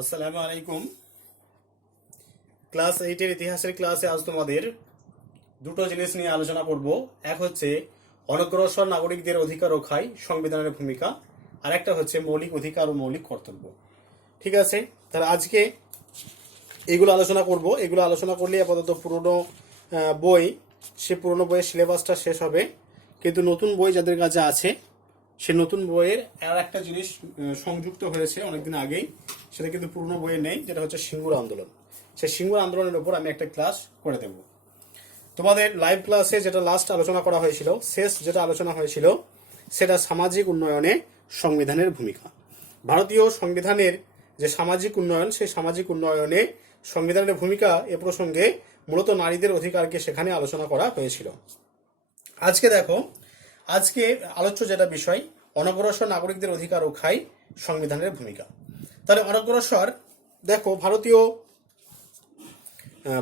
আসসালামু আলাইকুম। ক্লাস 8 ইতিহাসের ক্লাসে আজ তোমাদের দুটো জিনিস নিয়ে আলোচনা করব। এক হচ্ছে অনগ্রসর নাগরিকদের অধিকার রক্ষায় সংবিধানের ভূমিকা, আর একটা হচ্ছে মৌলিক অধিকার ও মৌলিক কর্তব্য। ঠিক আছে, তাহলে আজকে এগুলো আলোচনা করব। এগুলো আলোচনা করলে আপাতত পুরনো বই, সে পুরনো বইয়ের সিলেবাসটা শেষ হবে, কিন্তু নতুন বই যাদের কাছে আছে সে নতুন বইয়ের আর একটা জিনিস সংযুক্ত হয়েছে অনেকদিন আগেই, সেটা কিন্তু পুরনো বইয়ে নেই, যেটা হচ্ছে সিঙ্গুর আন্দোলন। সেই সিঙ্গুর আন্দোলনের উপর আমি একটা ক্লাস করে দেব তোমাদের। লাইভ ক্লাসে যেটা লাস্ট আলোচনা করা হয়েছিল, শেষ যেটা আলোচনা হয়েছিল, সেটা সামাজিক উন্নয়নে সংবিধানের ভূমিকা। ভারতীয় সংবিধানের যে সামাজিক উন্নয়ন, সেই সামাজিক উন্নয়নে সংবিধানের ভূমিকা এ প্রসঙ্গে মূলত নারীদের অধিকারকে সেখানে আলোচনা করা হয়েছিল। আজকে দেখো, আজকে আলোচ্য যেটা বিষয়, অনগ্রসর নাগরিকদের অধিকার রক্ষায় সংবিধানের ভূমিকা। তাহলে অনগ্রসর, দেখো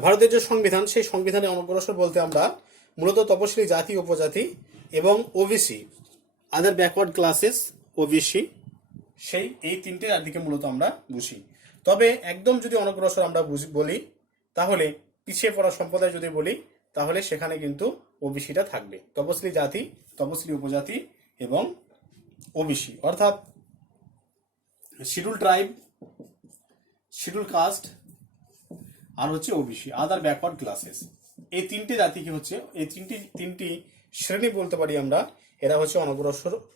ভারতের যে সংবিধান, সেই সংবিধানে অনগ্রসর বলতে আমরা মূলত তপশিলি জাতি, উপজাতি এবং ওবিসি, আদার ব্যাকওয়ার্ড ক্লাসেস, ওবিসি, এই তিনটে দিকে মূলত আমরা বুঝি। তবে একদম যদি অনগ্রসর আমরা বলি, তাহলে পিছিয়ে পড়া সম্প্রদায় যদি বলি, তাহলে সেখানে কিন্তু ওবিসিটা থাকবে। তপশিলি জাতি, তপশিলি উপজাতি এবং ওবিসি, অর্থাৎ শিডিউল ট্রাইব, শিডিউল কাস্ট, আর হচ্ছে ওবিসি, আদার ব্যাকওয়ার্ড ক্লাসেস। এই তিনটে জাতিকে হচ্ছে, এই তিনটি শ্রেণী বলতে পারি আমরা, এরা হচ্ছে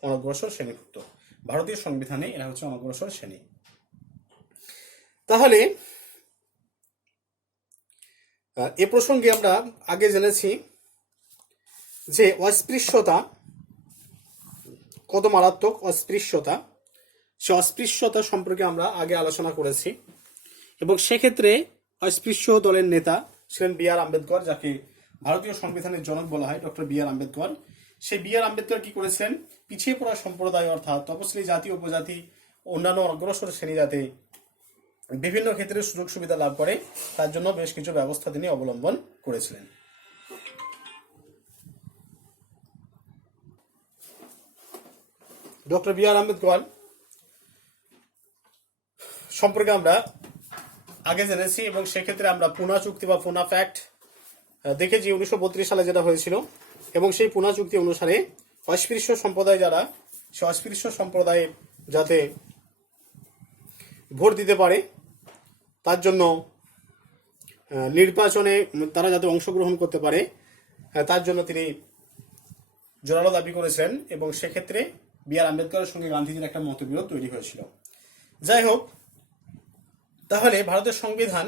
অনগ্রসর শ্রেণীভুক্ত। ভারতীয় সংবিধানে এরা হচ্ছে অনগ্রসর শ্রেণী। তাহলে এ প্রসঙ্গে আমরা আগে জেনেছি যে অস্পৃশ্যতা কত মারাত্মক। অস্পৃশ্যতা, সে অস্পৃশ্যতা সম্পর্কে আমরা আগে আলোচনা করেছি, এবং সেক্ষেত্রে অস্পৃশ্য দলের নেতা ছিলেন বি আর আম্বেদকর, যাকে ভারতীয় সংবিধানের জনক বলা হয়, ডক্টর বি আর আম্বেদকর। সেই বি আর আম্বেদকর কি করেছিলেন? পিছিয়ে পড়া সম্প্রদায় অর্থাৎ তপশিলি জাতি, উপজাতি, অন্যান্য অগ্রসর শ্রেণী যাতে বিভিন্ন ক্ষেত্রে সুযোগ সুবিধা লাভ করে, তার জন্য বেশ কিছু ব্যবস্থা তিনি অবলম্বন করেছিলেন। ডক্টর বি আর আম্বেদকর সম্পর্কে আমরা আগে জেনেছি, এবং সেক্ষেত্রে আমরা পুনা চুক্তি বা পুনা ফ্যাক্ট দেখেছি 1932 সালে যেটা হয়েছিল, এবং সেই পুনা চুক্তি অনুসারে অস্পৃশ্য সম্প্রদায় যারা, সে অস্পৃশ্য সম্প্রদায়ে যাতে ভোট দিতে পারে, তার জন্য নির্বাচনে তারা যাতে অংশগ্রহণ করতে পারে, তার জন্য তিনি জোরালো দাবি করেছেন, এবং সেক্ষেত্রে বি আর আম্বেদকরের সঙ্গে গান্ধীজির একটা মতবিরোধ তৈরি হয়েছিল। যাই হোক, তাহলে ভারতের সংবিধান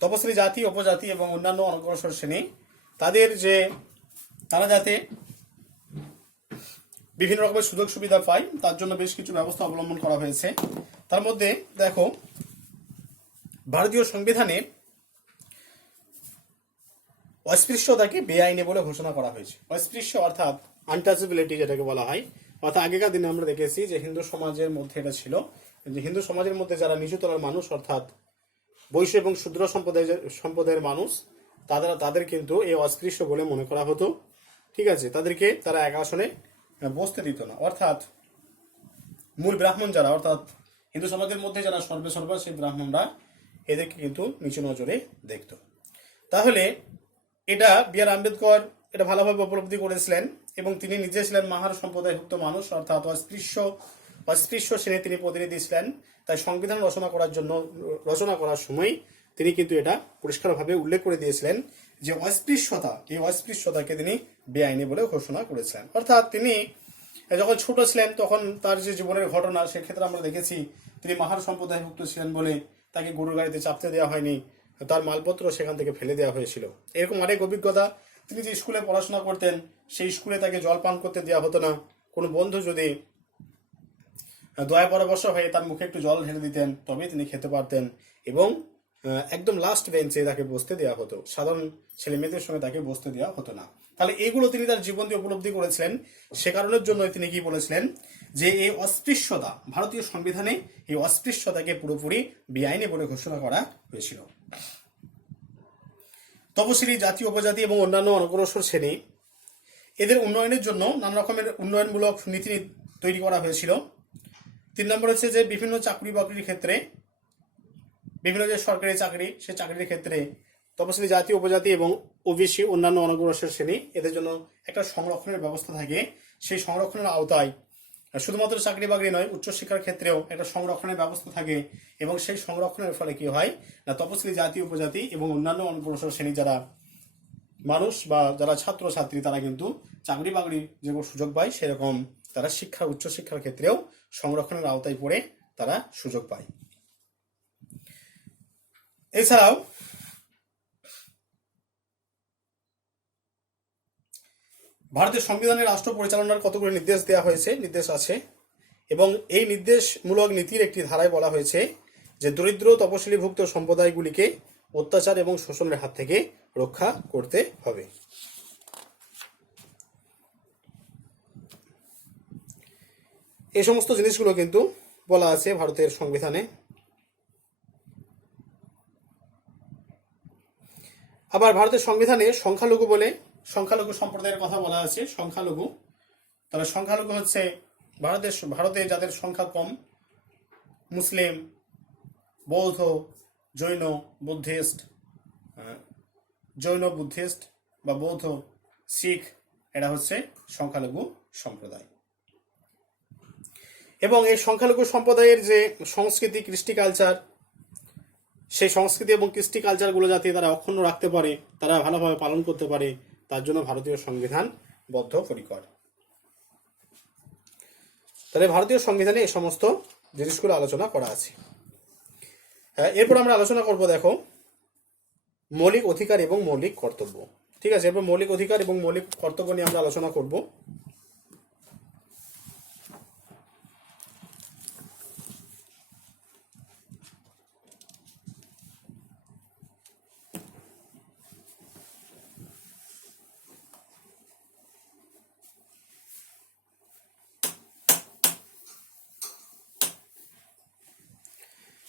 তপশিলি জাতি, উপজাতি এবং অন্যান্য অনগ্রসর শ্রেণী, তারা যাতে বিভিন্ন রকমের সুযোগ সুবিধা পায়, তার জন্য বেশ কিছু ব্যবস্থা অবলম্বন করা হয়েছে। তার মধ্যে দেখো, ভারতীয় সংবিধানে অস্পৃশ্যতাকে বেআইনি বলে ঘোষণা করা হয়েছে। অস্পৃশ্য অর্থাৎ আনটাচেবিলিটি যেটাকে বলা হয়, অর্থাৎ আগেকার দিনে আমরা দেখেছি যে হিন্দু সমাজের মধ্যে এটা ছিল, যে হিন্দু সমাজের মধ্যে যারা নিচু তলার মানুষ, অর্থাৎ বৈশ্য এবং শূদ্র সম্প্রদায়ের মানুষ, তাদের কিন্তু এই অস্পৃশ্য বলে মনে করা হতো। ঠিক আছে, তারা এক আসনে বসতে দিত না, অর্থাৎ মূল ব্রাহ্মণ যারা, অর্থাৎ হিন্দু সমাজের মধ্যে যারা সর্বে সেই ব্রাহ্মণরা, এদেরকে কিন্তু নিচু নজরে দেখত। তাহলে এটা বি আর আম্বেদকর এটা ভালোভাবে উপলব্ধি করেছিলেন, এবং তিনি নিজে ছিলেন মাহার সম্প্রদায়ভুক্ত মানুষ, অর্থাৎ অস্পৃশ্য শ্রেণী তিনি প্রতিনিধি ছিলেন। তাই সংবিধান রচনা করার সময় তিনি কিন্তু এটা পরিষ্কারভাবে উল্লেখ করে দিয়েছিলেন যে এই অস্পৃশ্যতাকে তিনি বেআইনি বলে ঘোষণা করেছিলেন। অর্থাৎ তিনি যখন ছোট ছিলেন, তখন তার যে জীবনের ঘটনা, সেক্ষেত্রে আমরা দেখেছি তিনি মাহার সম্প্রদায়ভুক্ত ছিলেন বলে তাকে গরুর গাড়িতে চাপতে দেওয়া হয়নি, তার মালপত্র সেখান থেকে ফেলে দেওয়া হয়েছিল। এরকম অনেক অভিজ্ঞতা। তিনি যে স্কুলে পড়াশোনা করতেন, সেই স্কুলে তাকে জল পান করতে দেওয়া হতো না। কোনো বন্ধু যদি দয়া পরামর্শ হয়ে তার মুখে একটু জল ঢেলে দিতেন, তবেই তিনি খেতে পারতেন, এবং একদম লাস্ট বেঞ্চে তাকে বসতে দেওয়া হতো। সাধারণ ছেলে মেয়েদের সঙ্গে তাকে বসতে দেওয়া হতো না। তাহলে এগুলো তিনি তার জীবন দিয়ে উপলব্ধি করেছিলেন। সে কারণের জন্য তিনি কি বলেছিলেন যে এই অস্পৃশ্যতা, ভারতীয় সংবিধানে এই অস্পৃশ্যতাকে পুরোপুরি বেআইনি বলে ঘোষণা করা হয়েছিল। তপশিলি জাতি, উপজাতি এবং অন্যান্য অনগ্রসর শ্রেণী, এদের উন্নয়নের জন্য নানা রকমের উন্নয়নমূলক নীতি তৈরি করা হয়েছিল। 3 নম্বর হচ্ছে যে বিভিন্ন চাকরি বাকরির ক্ষেত্রে, বিভিন্ন যে সরকারি চাকরি, সেই চাকরির ক্ষেত্রে তপশিলি জাতি, উপজাতি এবং ওবিসি অন্যান্য অনগ্রসর শ্রেণী এদের জন্য একটা সংরক্ষণের ব্যবস্থা থাকে। সেই সংরক্ষণের আওতায় শুধুমাত্র চাকরি বাকরি নয়, উচ্চশিক্ষার ক্ষেত্রেও একটা সংরক্ষণের ব্যবস্থা থাকে। এবং সেই সংরক্ষণের ফলে কি হয় না, তপশিলি জাতি, উপজাতি এবং অন্যান্য অনগ্রসর শ্রেণী যারা মানুষ বা যারা ছাত্র ছাত্রী তারা কিন্তু চাকরি বাকরি যেরকম সুযোগ পায়, সেরকম তারা শিক্ষা, উচ্চশিক্ষার ক্ষেত্রেও সংরক্ষণের আওতায় পড়ে তারা সুযোগ পায়। এছাড়াও ভারতের সংবিধানে রাষ্ট্র পরিচালনার কতগুলি নির্দেশ দেওয়া হয়েছে, নির্দেশ আছে। এবং এই নির্দেশমূলক নীতির একটি ধারায় বলা হয়েছে যে দরিদ্র তপশিলীভুক্ত সম্প্রদায়গুলিকে অত্যাচার এবং শোষণের হাত থেকে রক্ষা করতে হবে। এই সমস্ত জিনিসগুলো কিন্তু বলা আছে ভারতের সংবিধানে। আবার ভারতের সংবিধানে সংখ্যালঘু বলে সংখ্যালঘু সম্প্রদায়ের কথা বলা আছে। সংখ্যালঘু, তাহলে সংখ্যালঘু হচ্ছে ভারতে যাদের সংখ্যা কম, মুসলিম, বৌদ্ধ, জৈন, বুদ্ধিস্ট বা বৌদ্ধ, শিখ, এরা হচ্ছে সংখ্যালঘু সম্প্রদায়। এবং এই সংখ্যালঘু সম্প্রদায়ের যে সংস্কৃতি, কৃষ্টি কালচার, সেই সংস্কৃতি এবং কৃষ্টি কালচারগুলো যাতে তারা অক্ষুণ্ণ রাখতে পারে, তারা ভালোভাবে পালন করতে পারে, তার জন্য ভারতীয় সংবিধান বদ্ধপরিকর। তাহলে ভারতীয় সংবিধানে এই সমস্ত জিনিসগুলো আলোচনা করা আছে। এরপর আমরা আলোচনা করব, দেখো, মৌলিক অধিকার এবং মৌলিক কর্তব্য। ঠিক আছে, এরপর মৌলিক অধিকার এবং মৌলিক কর্তব্য নিয়ে আমরা আলোচনা করব।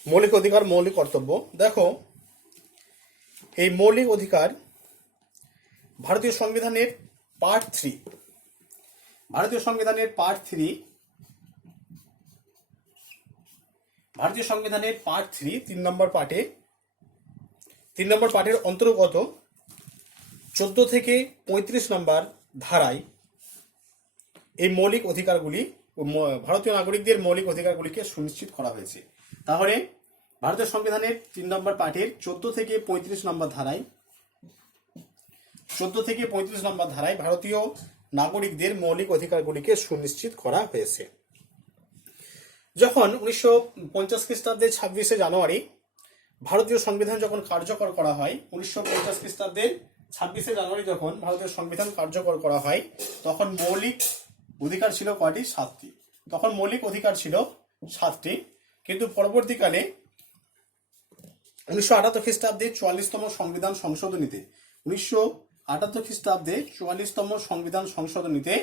মৌলিক অধিকার, মৌলিক কর্তব্য। দেখো, এই মৌলিক অধিকার ভারতীয় সংবিধানের পার্ট 3, ভারতীয় সংবিধানের পার্ট 3, ভারতীয় সংবিধানের পার্ট 3 3 নম্বর পার্টের অন্তর্গত 14 থেকে 35 নম্বর ধারায় এই মৌলিক অধিকারগুলি, ভারতীয় নাগরিকদের মৌলিক অধিকারগুলিকে সুনিশ্চিত করা হয়েছে। তাহলে ভারতের সংবিধানের 3 নম্বর পার্টের 14 থেকে 35 নম্বর ধারায়, 14 থেকে 35 নম্বর ধারায় ভারতীয় নাগরিকদের মৌলিক অধিকারগুলিকে সুনিশ্চিত করা হয়েছে। যখন 1950 খ্রিস্টাব্দে 26শে জানুয়ারি ভারতীয় সংবিধান যখন কার্যকর করা হয়, 1950 খ্রিস্টাব্দে 26শে জানুয়ারি যখন ভারতীয় সংবিধান কার্যকর করা হয়, তখন মৌলিক অধিকার ছিল কয়টি? 7টি। তখন মৌলিক অধিকার ছিল 7টি। কিন্তু পরবর্তীকালে 1978 খ্রিস্টাব্দে 44তম সংবিধান সংশোধনীতে, 1978 খ্রিস্টাব্দে 44তম সংবিধান সংশোধনীতে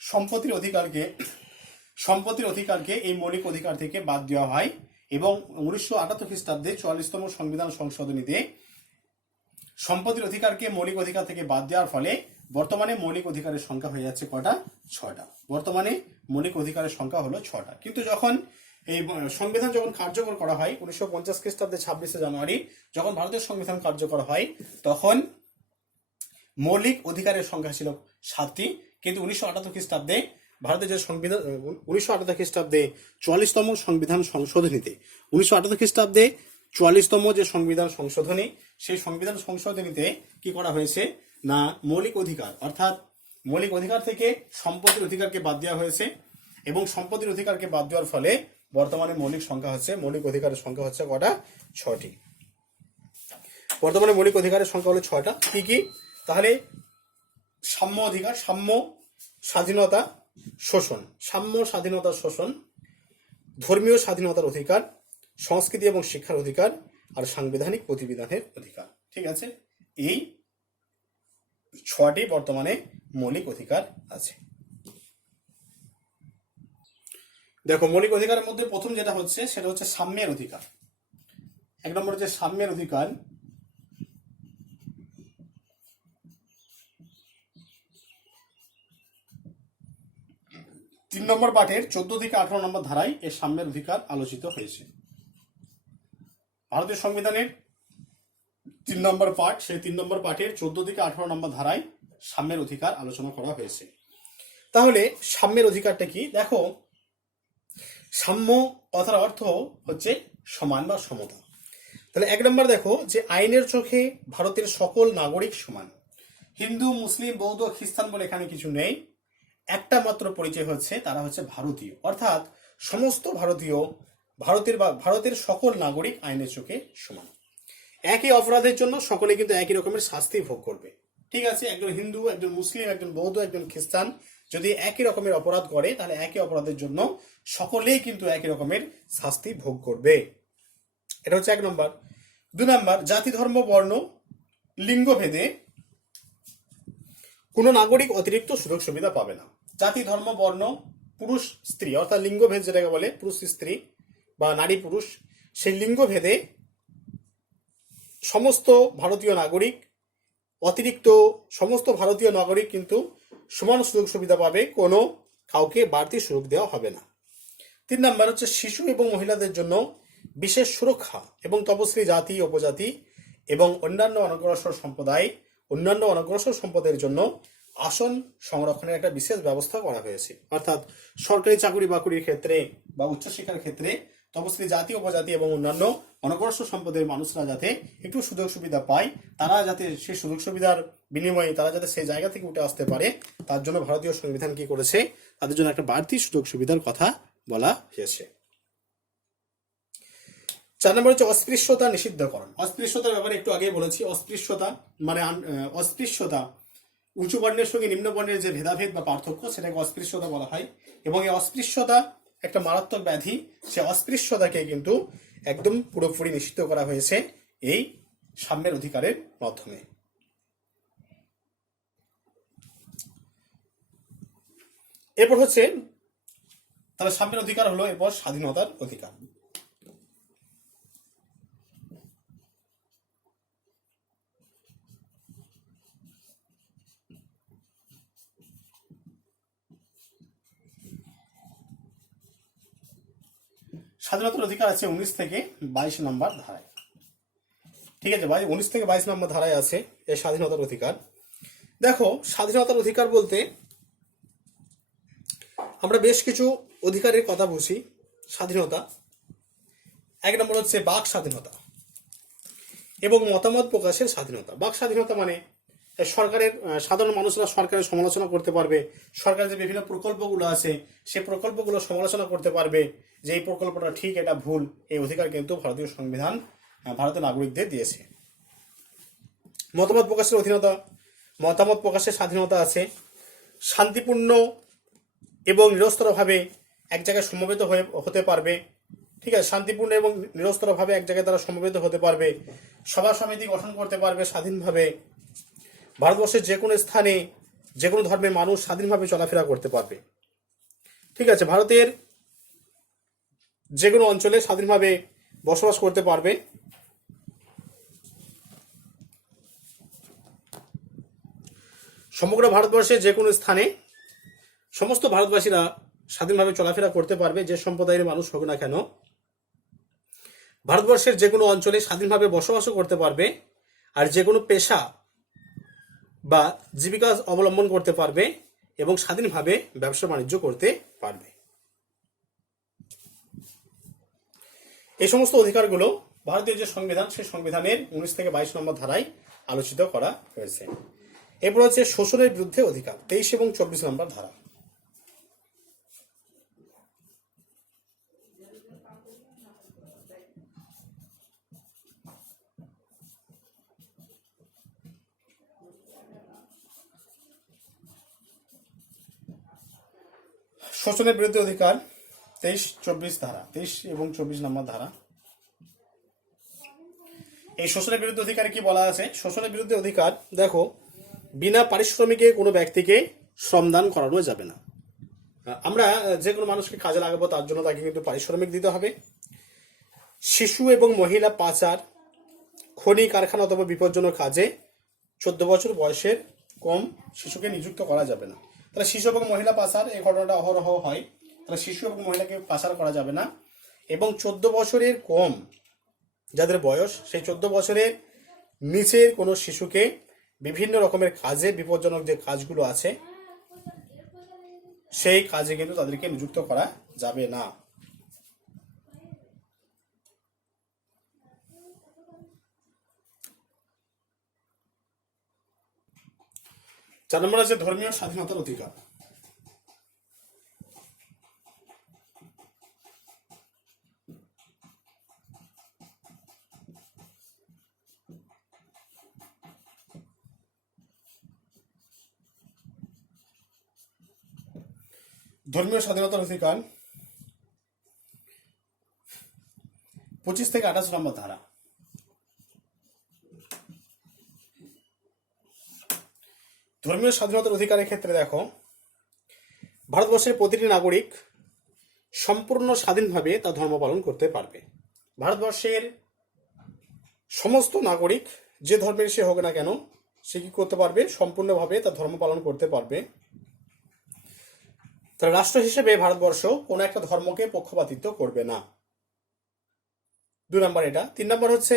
সম্পত্তির অধিকারকে এই মৌলিক অধিকার থেকে বাদ দেওয়া হয়। এবং 1978 খ্রিস্টাব্দে 44তম সংবিধান সংশোধনীতে সম্পত্তির অধিকারকে মৌলিক অধিকার থেকে বাদ দেওয়ার ফলে বর্তমানে মৌলিক অধিকারের সংখ্যা হয়ে যাচ্ছে কটা? 6টা। বর্তমানে মৌলিক অধিকারের সংখ্যা হলো 6টা। কিন্তু যখন এই সংবিধান যখন কার্যকর করা হয় 1950 খ্রিস্টাব্দে 26শে জানুয়ারি যখন ভারতের সংবিধান কার্যকর হয়, তখন মৌলিক অধিকারের সংখ্যা ছিল 7টি। কিন্তু 1978 খ্রিস্টাব্দে ভারতের যে সংবিধান, 1978 খ্রিস্টাব্দে 44তম সংবিধান সংশোধনীতে, 1978 খ্রিস্টাব্দে 44তম যে সংবিধান সংশোধনী, সেই সংবিধান সংশোধনীতে কি করা হয়েছে না, মৌলিক অধিকার অর্থাৎ মৌলিক অধিকার থেকে সম্পত্তির অধিকারকে বাদ দেওয়া হয়েছে। এবং সম্পত্তির অধিকারকে বাদ দেওয়ার ফলে বর্তমানে মৌলিক অধিকারের সংখ্যা হচ্ছে কটা? 6টি। বর্তমানে মৌলিক অধিকারের সংখ্যা হলো 6টা। কি কি? তাহলে সাম্য অধিকার, সাম্য স্বাধীনতা শোষণ, সাম্য স্বাধীনতা শোষণ, ধর্মীয় স্বাধীনতার অধিকার, সংস্কৃতি এবং শিক্ষার অধিকার, আর সাংবিধানিক প্রতিবিধানের অধিকার। ঠিক আছে, এই 6টি বর্তমানে মৌলিক অধিকার আছে। দেখো, মৌলিক অধিকারের মধ্যে প্রথম যেটা হচ্ছে সেটা হচ্ছে সাম্যের অধিকার। 1 নম্বর হচ্ছে সাম্যের অধিকার। 3 3 নম্বর পাঠের 14 থেকে 18 নম্বর ধারায় এর সাম্যের অধিকার আলোচিত হয়েছে। ভারতীয় সংবিধানের 3 নম্বর পাঠ, সেই 3 নম্বর পাঠের 14 থেকে 18 নম্বর ধারায় সাম্যের অধিকার আলোচনা করা হয়েছে। তাহলে সাম্যের অধিকারটা কি? দেখো, সাম্য কথার অর্থ হচ্ছে সমান বা সমতা। তাহলে 1 নম্বর দেখো যে আইনের চোখে ভারতের সকল নাগরিক সমান। হিন্দু, মুসলিম, বৌদ্ধ, খ্রিস্টান বলে এখানে কিছু নেই। একটা মাত্র পরিচয় হচ্ছে তারা হচ্ছে ভারতীয়, অর্থাৎ সমস্ত ভারতীয় ভারতের সকল নাগরিক আইনের চোখে সমান। একই অপরাধের জন্য সকলে কিন্তু একই রকমের শাস্তি ভোগ করবে। ঠিক আছে, একজন হিন্দু, একজন মুসলিম, একজন বৌদ্ধ, একজন খ্রিস্টান যদি একই রকমের অপরাধ করে তাহলে একই অপরাধের জন্য সকলেই কিন্তু একই রকমের শাস্তি ভোগ করবে। এটা হচ্ছে 1 নম্বর। 2 নম্বর, জাতি, ধর্ম, বর্ণ, লিঙ্গ ভেদে কোনো নাগরিক অতিরিক্ত সুযোগ সুবিধা পাবে না। জাতি, ধর্ম, বর্ণ, পুরুষ স্ত্রী অর্থাৎ লিঙ্গ ভেদ যেটাকে বলে, পুরুষ স্ত্রী বা নারী পুরুষ, সেই লিঙ্গ ভেদে সমস্ত ভারতীয় নাগরিক কিন্তু সমান সুযোগ সুবিধা পাবে, কোনো কাউকে বাড়তি সুযোগ দেওয়া হবে না। 3 নম্বর হচ্ছে শিশু এবং মহিলাদের জন্য বিশেষ সুরক্ষা এবং তপশিলি জাতি, উপজাতি এবং অন্যান্য অনগ্রসর সম্প্রদায়ের জন্য আসন সংরক্ষণের একটা বিশেষ ব্যবস্থা করা হয়েছে। অর্থাৎ সরকারি চাকরি বাকরির ক্ষেত্রে বা উচ্চশিক্ষার ক্ষেত্রে তপশিলি জাতি, উপজাতি এবং অন্যান্য অনগ্রসর সম্প্রদায়ের মানুষরা যাতে একটু সুযোগ সুবিধা পায়, তারা যাতে সেই সুযোগ সুবিধার বিনিময়ে তারা যাতে সেই জায়গা থেকে উঠে আসতে পারে, তার জন্য ভারতীয় সংবিধান কি করেছে? তাদের জন্য একটা বাড়তি সুযোগ সুবিধার কথা বলা হয়েছে। 4 নম্বর হচ্ছে অস্পৃশ্যতা নিষিদ্ধকরণ। অস্পৃশ্যতার ব্যাপারে একটু আগেই বলেছি। অস্পৃশ্যতা মানে অস্পৃশ্যতা, উঁচু বর্ণের সঙ্গে নিম্ন বর্ণের যে ভেদাভেদ বা পার্থক্য, সেটাকে অস্পৃশ্যতা বলা হয়। এবং এই অস্পৃশ্যতা একটা মারাত্মক ব্যাধি। সে অস্পৃশ্যতাকে কিন্তু একদম পুরোপুরি নিষিদ্ধ করা হয়েছে এই সাম্যের অধিকারের মাধ্যমে। এরপর হচ্ছে তাহলে সাম্যের অধিকার হলো, এরপর স্বাধীনতার অধিকার। স্বাধীনতার অধিকার আছে 19 থেকে 22 নম্বর ধারায়। ঠিক আছে ভাই, 19 থেকে 22 নম্বর ধারায় আছে এই স্বাধীনতার অধিকার। দেখো, স্বাধীনতার অধিকার বলতে আমরা বেশ কিছু অধিকারের কথা বুঝি। স্বাধীনতা 1 নম্বর হচ্ছে বাক স্বাধীনতা এবং মতামত প্রকাশের স্বাধীনতা। বাক স্বাধীনতা মানে সরকারের সাধারণ মানুষরা সরকারের সমালোচনা করতে পারবে, সরকারের যে বিভিন্ন প্রকল্পগুলো আছে সেই প্রকল্পগুলো সমালোচনা করতে পারবে, যে এই প্রকল্পটা ঠিক, এটা ভুল। এই অধিকার কিন্তু ভারতীয় সংবিধান ভারতের নাগরিকদের দিয়েছে। মতামত প্রকাশের স্বাধীনতা আছে। শান্তিপূর্ণ এবং নিরস্ত্রভাবে এক জায়গায় সমবেত হতে পারবে। ঠিক আছে, শান্তিপূর্ণ এবং নিরস্ত্রভাবে এক জায়গায় তারা সমবেত হতে পারবে, সভা সমিতি গঠন করতে পারবে স্বাধীনভাবে। ভারতবর্ষের যে কোনো স্থানে যে কোনো ধর্মের মানুষ স্বাধীনভাবে চলাফেরা করতে পারবে। ঠিক আছে, ভারতের যে কোনো অঞ্চলে স্বাধীনভাবে বসবাস করতে পারবে। সমগ্র ভারতবর্ষের যে কোনো স্থানে সমস্ত ভারতবাসীরা স্বাধীনভাবে চলাফেরা করতে পারবে, যে সম্প্রদায়ের মানুষ হোক না কেন। ভারতবর্ষের যে কোনো অঞ্চলে স্বাধীনভাবে বসবাসও করতে পারবে, আর যে কোনো পেশা বা জীবিকা অবলম্বন করতে পারবে এবং স্বাধীনভাবে ব্যবসা বাণিজ্য করতে পারবে। এই সমস্ত অধিকারগুলো ভারতীয় যে সংবিধান, সেই সংবিধানের 19 থেকে 22 নম্বর ধারায় আলোচিত করা হয়েছে। এরপর হচ্ছে শোষণের বিরুদ্ধে অধিকার, 23 এবং 24 নম্বর ধারা। শোষণের বিরুদ্ধে অধিকার 23-24 ধারা, 23 এবং 24 নম্বর ধারা। এই শোষণের বিরুদ্ধে অধিকারে কি বলা আছে? শোষণের বিরুদ্ধে অধিকার, দেখো, বিনা পারিশ্রমিকে কোনো ব্যক্তিকে শ্রমদান করানো যাবে না। আমরা যে কোনো মানুষকে কাজে লাগাবো, তার জন্য তাকে কিন্তু পারিশ্রমিক দিতে হবে। শিশু এবং মহিলা পাচার, খনি, কারখানা অথবা বিপজ্জনক কাজে 14 বছর বয়সের কম শিশুকে নিযুক্ত করা যাবে না। তাহলে শিশু এবং মহিলা পাচার এই ঘটনাটা অহরহ হয়। তাহলে শিশু এবং মহিলাকে পাচার করা যাবে না। এবং 14 বছরের কম যাদের বয়স, সেই 14 বছরের নিচের কোনো শিশুকে বিভিন্ন রকমের কাজে, বিপজ্জনক যে কাজগুলো আছে সেই কাজে কিন্তু তাদেরকে নিযুক্ত করা যাবে না। চার নম্বর আছে ধর্মীয় স্বাধীনতার অধিকার। ধর্মীয় স্বাধীনতার অধিকার 25 থেকে 28 নম্বর ধারা। ধর্মীয় স্বাধীনতার অধিকারের ক্ষেত্রে দেখো, ভারতবর্ষের প্রতিটি নাগরিক সম্পূর্ণ স্বাধীনভাবে তার ধর্ম পালন করতে পারবে। ভারতবর্ষের সমস্ত নাগরিক যে ধর্মের সে হোক না কেন, সে কি করতে পারবে? সম্পূর্ণভাবে তার ধর্ম পালন করতে পারবে। তাহলে রাষ্ট্র হিসেবে ভারতবর্ষ কোনো একটা ধর্মকে পক্ষপাতিত্ব করবে না। 2 নম্বর এটা। 3 নম্বর হচ্ছে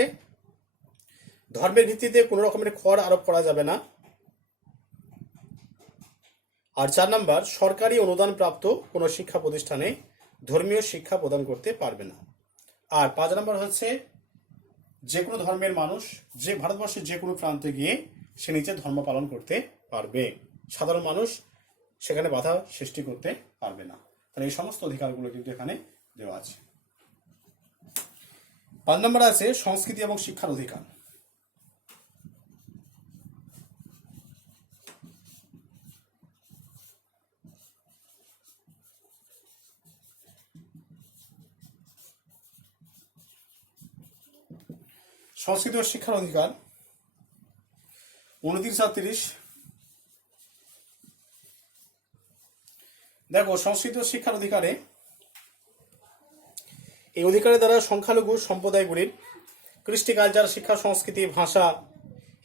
ধর্মের ভিত্তিতে কোনো রকমের কর আরোপ করা যাবে না। আর 4 নম্বর, সরকারি অনুদান প্রাপ্ত কোনো শিক্ষা প্রতিষ্ঠানে ধর্মীয় শিক্ষা প্রদান করতে পারবে না। আর 5 নম্বর হচ্ছে যে কোনো ধর্মের মানুষ যে ভারতবর্ষের যে কোনো প্রান্তে গিয়ে সে নিজের ধর্ম পালন করতে পারবে। সাধারণ মানুষ সেখানে বাধা সৃষ্টি করতে পারবে না। তাহলে এই সমস্ত অধিকারগুলো কিন্তু এখানে দেওয়া আছে। 5 নম্বর আছে সংস্কৃতি এবং শিক্ষার অধিকার। সংস্কৃতি ও শিক্ষার অধিকার 29 আর 30। দেখো, সংস্কৃতি ও শিক্ষার অধিকারে এই অধিকারের দ্বারা সংখ্যালঘু সম্প্রদায়গুলির কৃষ্টি, কালচার, শিক্ষা, সংস্কৃতি, ভাষা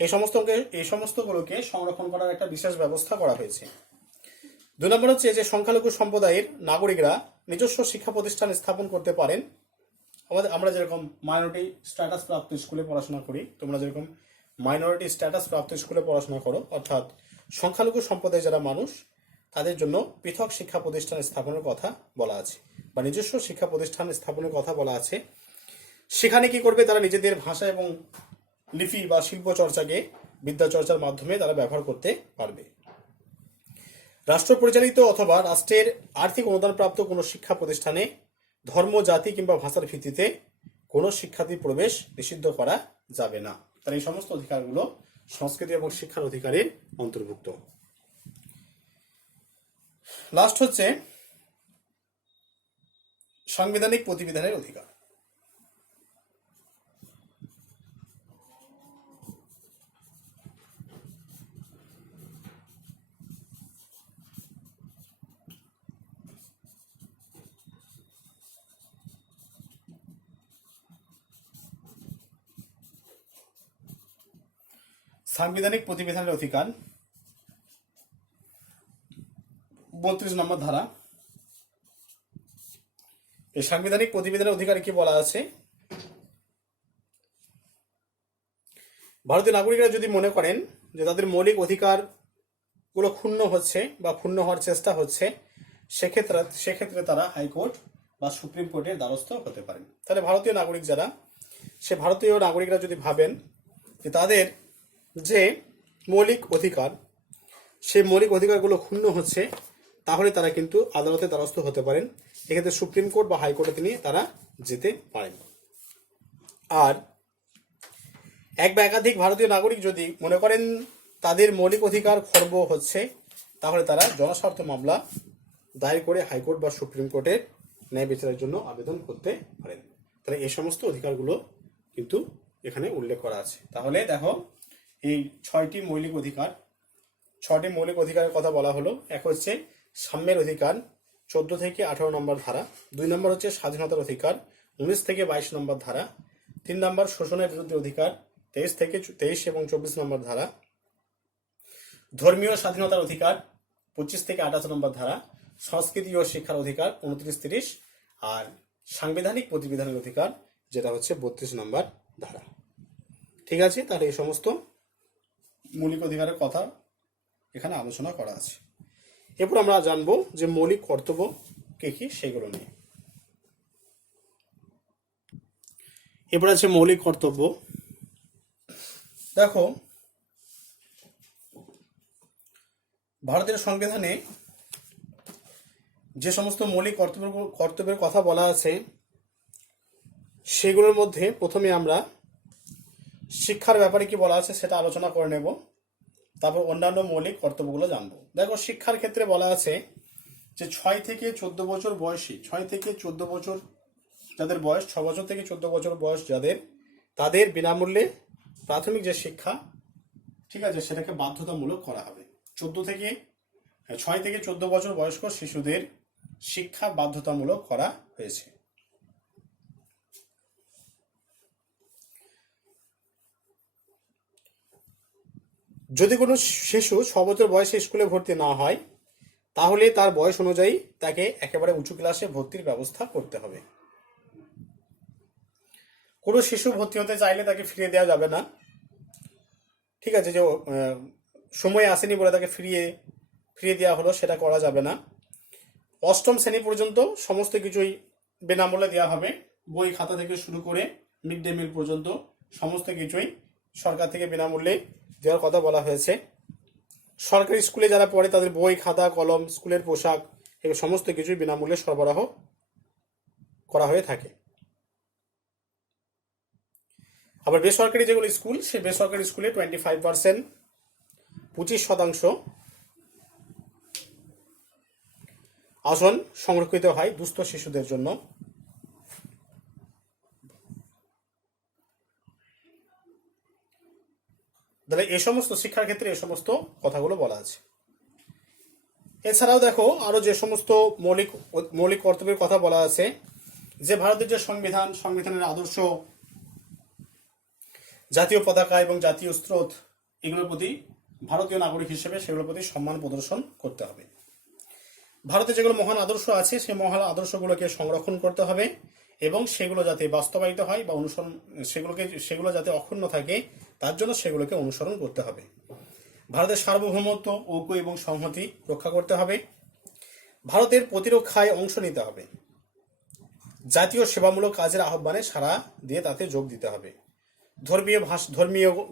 এই সমস্তগুলোকে সংরক্ষণ করার একটা বিশেষ ব্যবস্থা করা হয়েছে। 2 নম্বর হচ্ছে যে সংখ্যালঘু সম্প্রদায়ের নাগরিকরা নিজস্ব শিক্ষা প্রতিষ্ঠান স্থাপন করতে পারেন। আমরা যেরকম মাইনরিটি স্ট্যাটাস প্রাপ্ত স্কুলে পড়াশোনা করি, তোমরা যেরকম মাইনরিটি স্ট্যাটাস প্রাপ্ত স্কুলে পড়াশোনা করো, অর্থাৎ সংখ্যালঘু সম্প্রদায়ের যারা মানুষ তাদের জন্য পৃথক শিক্ষা প্রতিষ্ঠান স্থাপনের কথা বলা আছে, বা নিজস্ব শিক্ষা প্রতিষ্ঠান স্থাপনের কথা বলা আছে। সেখানে কি করবে? তারা নিজেদের ভাষা এবং লিপি বা শিল্প চর্চাকে বিদ্যা চর্চার মাধ্যমে তারা ব্যবহার করতে পারবে। রাষ্ট্র পরিচালিত অথবা রাষ্ট্রের আর্থিক অনুদানপ্রাপ্ত কোনো শিক্ষা প্রতিষ্ঠানে ধর্ম, জাতি কিংবা ভাষার ভিত্তিতে কোনো শিক্ষার্থী প্রবেশ নিষিদ্ধ করা যাবে না। তাহলে এই সমস্ত অধিকারগুলো সংস্কৃতি এবং শিক্ষার অধিকারের অন্তর্ভুক্ত। লাস্ট হচ্ছে সাংবিধানিক প্রতিবিধানের অধিকার। সাংবিধানিক প্রতিবিধানের অধিকার 32 নম্বর ধারা। এই সাংবিধানিক প্রতিবিধানের অধিকারে কি বলা আছে? ভারতীয় নাগরিকরা যদি মনে করেন যে তাদের মৌলিক অধিকার গুলো ক্ষুণ্ণ হচ্ছে বা ক্ষুণ্ণ হওয়ার চেষ্টা হচ্ছে, সেক্ষেত্রে তারা হাইকোর্ট বা সুপ্রিম কোর্টের দ্বারস্থ হতে পারেন। তাহলে ভারতীয় নাগরিক যারা, সে ভারতীয় নাগরিকরা যদি ভাবেন যে তাদের যে মৌলিক অধিকার, সেই মৌলিক অধিকারগুলো ক্ষুণ্ণ হচ্ছে, তাহলে তারা কিন্তু আদালতের দ্বারস্থ হতে পারেন। এক্ষেত্রে সুপ্রিম কোর্ট বা হাইকোর্টে নিয়ে তারা যেতে পারেন। আর এক বা একাধিক ভারতীয় নাগরিক যদি মনে করেন তাদের মৌলিক অধিকার খর্ব হচ্ছে, তাহলে তারা জনস্বার্থ মামলা দায়ের করে হাইকোর্ট বা সুপ্রিম কোর্টের ন্যায় বিচারের জন্য আবেদন করতে পারেন। তাহলে এই সমস্ত অধিকারগুলো কিন্তু এখানে উল্লেখ করা আছে। তাহলে দেখো, এই 6টি মৌলিক অধিকারের কথা বলা হলো। এক হচ্ছে সাম্যের অধিকার 14 থেকে 18 নম্বর ধারা। 2 নম্বর হচ্ছে স্বাধীনতার অধিকার 19 থেকে 22 নম্বর ধারা। 3 নম্বর শোষণের বিরুদ্ধে অধিকার 23 এবং 24 নম্বর ধারা। ধর্মীয় স্বাধীনতার অধিকার 25 থেকে 28 নম্বর ধারা, সংস্কৃতি ও শিক্ষার অধিকার 29-30, আর সাংবিধানিক প্রতিবিধানের অধিকার যেটা হচ্ছে 32 নম্বর ধারা। ঠিক আছে, তাহলে এই সমস্ত মৌলিক অধিকারের কথা এখানে আলোচনা করা আছে। এরপর আমরা জানবো যে মৌলিক কর্তব্য কি কি সেগুলো নিয়ে। এরপর আছে মৌলিক কর্তব্য। দেখো, ভারতের সংবিধানে যে সমস্ত মৌলিক কর্তব্যের কথা বলা আছে সেগুলোর মধ্যে প্রথমে আমরা শিক্ষার ব্যাপারে কি বলা আছে সেটা আলোচনা করে নেব, তারপর অন্যান্য মৌলিক কর্তব্যগুলো জানবো। দেখো, শিক্ষার ক্ষেত্রে বলা আছে যে 6 থেকে 14 বছর বয়সী, 6 থেকে 14 বছর যাদের বয়স, 6 বছর থেকে 14 বছর বয়স যাদের, তাদের বিনামূল্যে প্রাথমিক যে শিক্ষা, ঠিক আছে, সেটাকে বাধ্যতামূলক করা হবে। 6 থেকে 14 বছর বয়স্ক শিশুদের শিক্ষা বাধ্যতামূলক করা হয়েছে। যদি কোনো শিশু 6 বছর বয়সে স্কুলে ভর্তি না হয়, তাহলে তার বয়স অনুযায়ী তাকে একেবারে উঁচু ক্লাসে ভর্তির ব্যবস্থা করতে হবে। কোনো শিশু ভর্তি হতে চাইলে তাকে ফিরিয়ে দেওয়া যাবে না। ঠিক আছে, যে সময় আসেনি বলে তাকে ফিরিয়ে দেওয়া হলো, সেটা করা যাবে না। 8ম শ্রেণী পর্যন্ত সমস্ত কিছুই বিনামূল্যে দেওয়া হবে। বই খাতা থেকে শুরু করে মিড ডে মিল পর্যন্ত সমস্ত কিছুই সরকার থেকে বিনামূল্যে দেওয়ার কথা বলা হয়েছে। সরকারি স্কুলে যারা পড়ে তাদের বই খাতা কলম, স্কুলের পোশাক, এগুলো সমস্ত কিছুই বিনামূল্যে সরবরাহ করা হয়ে থাকে। আবার বেসরকারি যেগুলো স্কুল, সেই বেসরকারি স্কুলে 25%, 25% আসন সংরক্ষিত হয় দুস্থ শিশুদের জন্য। তাহলে এই সমস্ত শিক্ষার ক্ষেত্রে এই সমস্ত কথাগুলো বলা আছে। এছাড়াও দেখো, আরো যে সমস্ত মৌলিক কর্তব্যের কথা বলা আছে, যে ভারতের যে সংবিধানের আদর্শ, জাতীয় পতাকা এবং জাতীয় স্রোত, এগুলোর প্রতি ভারতীয় নাগরিক হিসেবে সেগুলোর প্রতি সম্মান প্রদর্শন করতে হবে। ভারতে যেগুলো মহান আদর্শ আছে সেই মহান আদর্শগুলোকে সংরক্ষণ করতে হবে এবং সেগুলো যাতে বাস্তবায়িত হয় বা সেগুলো যাতে অক্ষুণ্ণ থাকে তার জন্য সেগুলোকে অনুসরণ করতে হবে। ভারতের সার্বভৌমত্ব, ঐক্য এবং সংহতি রক্ষা করতে হবে। ভারতের প্রতিরক্ষায় অংশ নিতে হবে। জাতীয় সেবামূলক কাজের আহ্বানে সাড়া দিয়ে তাতে যোগ দিতে হবে।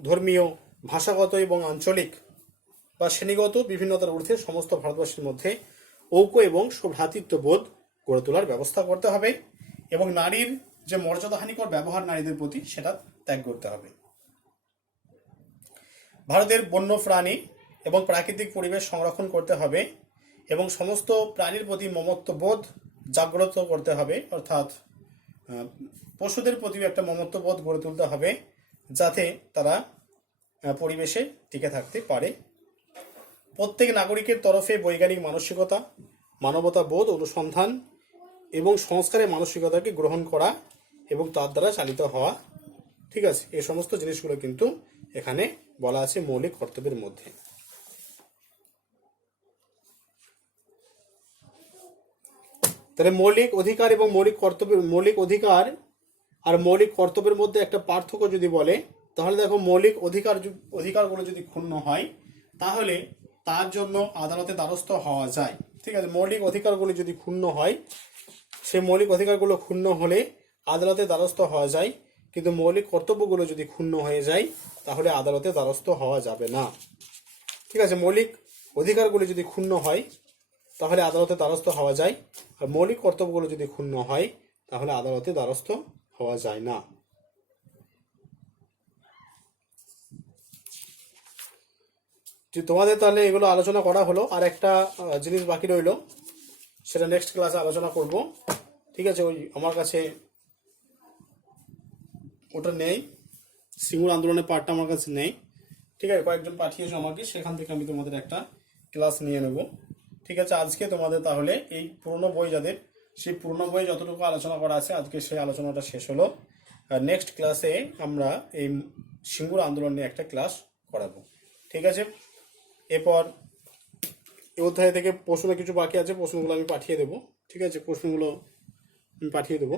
ধর্মীয়, ভাষাগত এবং আঞ্চলিক বা শ্রেণীগত বিভিন্নতার ঊর্ধ্বে সমস্ত ভারতবাসীর মধ্যে ঐক্য এবং ভ্রাতৃত্ববোধ গড়ে তোলার ব্যবস্থা করতে হবে এবং নারীর যে মর্যাদাহানিকর ব্যবহার নারীদের প্রতি সেটা ত্যাগ করতে হবে। ভারতের বন্য প্রাণী এবং প্রাকৃতিক পরিবেশ সংরক্ষণ করতে হবে এবং সমস্ত প্রাণীর প্রতি মমত্ববোধ জাগ্রত করতে হবে, অর্থাৎ পশুদের প্রতি একটা মমত্ববোধ গড়ে তুলতে হবে যাতে তারা পরিবেশে টিকে থাকতে পারে। প্রত্যেক নাগরিকের তরফে বৈজ্ঞানিক মানসিকতা, মানবতা বোধ, অনুসন্ধান এবং সংস্কারের মানসিকতাকে গ্রহণ করা এবং তার দ্বারা চালিত হওয়া। ঠিক আছে, এই সমস্ত জিনিসগুলো কিন্তু এখানে বলা আছে মৌলিক কর্তব্যের মধ্যে। তাহলে মৌলিক অধিকার এবং মৌলিক অধিকার আর মৌলিক কর্তব্যের মধ্যে একটা পার্থক্য যদি বলে, তাহলে দেখো, মৌলিক অধিকারগুলো যদি ক্ষুণ্ণ হয় তাহলে তার জন্য আদালতে দ্বারস্থ হওয়া যায়। ঠিক আছে, মৌলিক অধিকারগুলো যদি ক্ষুণ্ণ হয়, সেই মৌলিক অধিকারগুলো ক্ষুণ্ণ হলে আদালতে দ্বারস্থ হওয়া যায়, কিন্তু মৌলিক কর্তব্যগুলো যদি ক্ষুণ্ণ হয়ে যায় তাহলে আদালতে দ্বারস্থ হওয়া যাবে না। ঠিক আছে, মৌলিক অধিকারগুলো যদি ক্ষুণ্ণ হয় তাহলে আদালতে দ্বারস্থ হওয়া যায়, আর মৌলিক কর্তব্যগুলো যদি ক্ষুণ্ণ হয় তাহলে আদালতে দ্বারস্থ হওয়া যায় না। তোমাদের তাহলে এগুলো আলোচনা করা হলো। আর একটা জিনিস বাকি রইল, সেটা নেক্সট ক্লাসে আলোচনা করব। ঠিক আছে, ওই আমার কাছে ওটা নেই, সিঙ্গুর আন্দোলনের পার্টটা আমার কাছে নেই। ঠিক আছে, কয়েকজন পাঠিয়েছো আমাকে, সেখান থেকে আমি তোমাদের একটা ক্লাস নিয়ে নেব। ঠিক আছে, আজকে তোমাদের তাহলে এই পুরনো বই যাদের, সেই পুরনো বই যতটুকু আলোচনা করা আছে আজকে সেই আলোচনাটা শেষ হলো। আর নেক্সট ক্লাসে আমরা এই সিঙ্গুর আন্দোলন নিয়ে একটা ক্লাস করাবো। ঠিক আছে, এরপর এই অধ্যায় থেকে প্রশ্ন কিছু বাকি আছে, প্রশ্নগুলো আমি পাঠিয়ে দেবো। ঠিক আছে, প্রশ্নগুলো আমি পাঠিয়ে দেবো।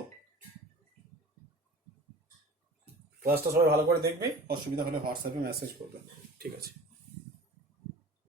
ক্লাসটা সবাই ভালো করে দেখবে, অসুবিধা হলে হোয়াটসঅ্যাপে মেসেজ করবে। ঠিক আছে।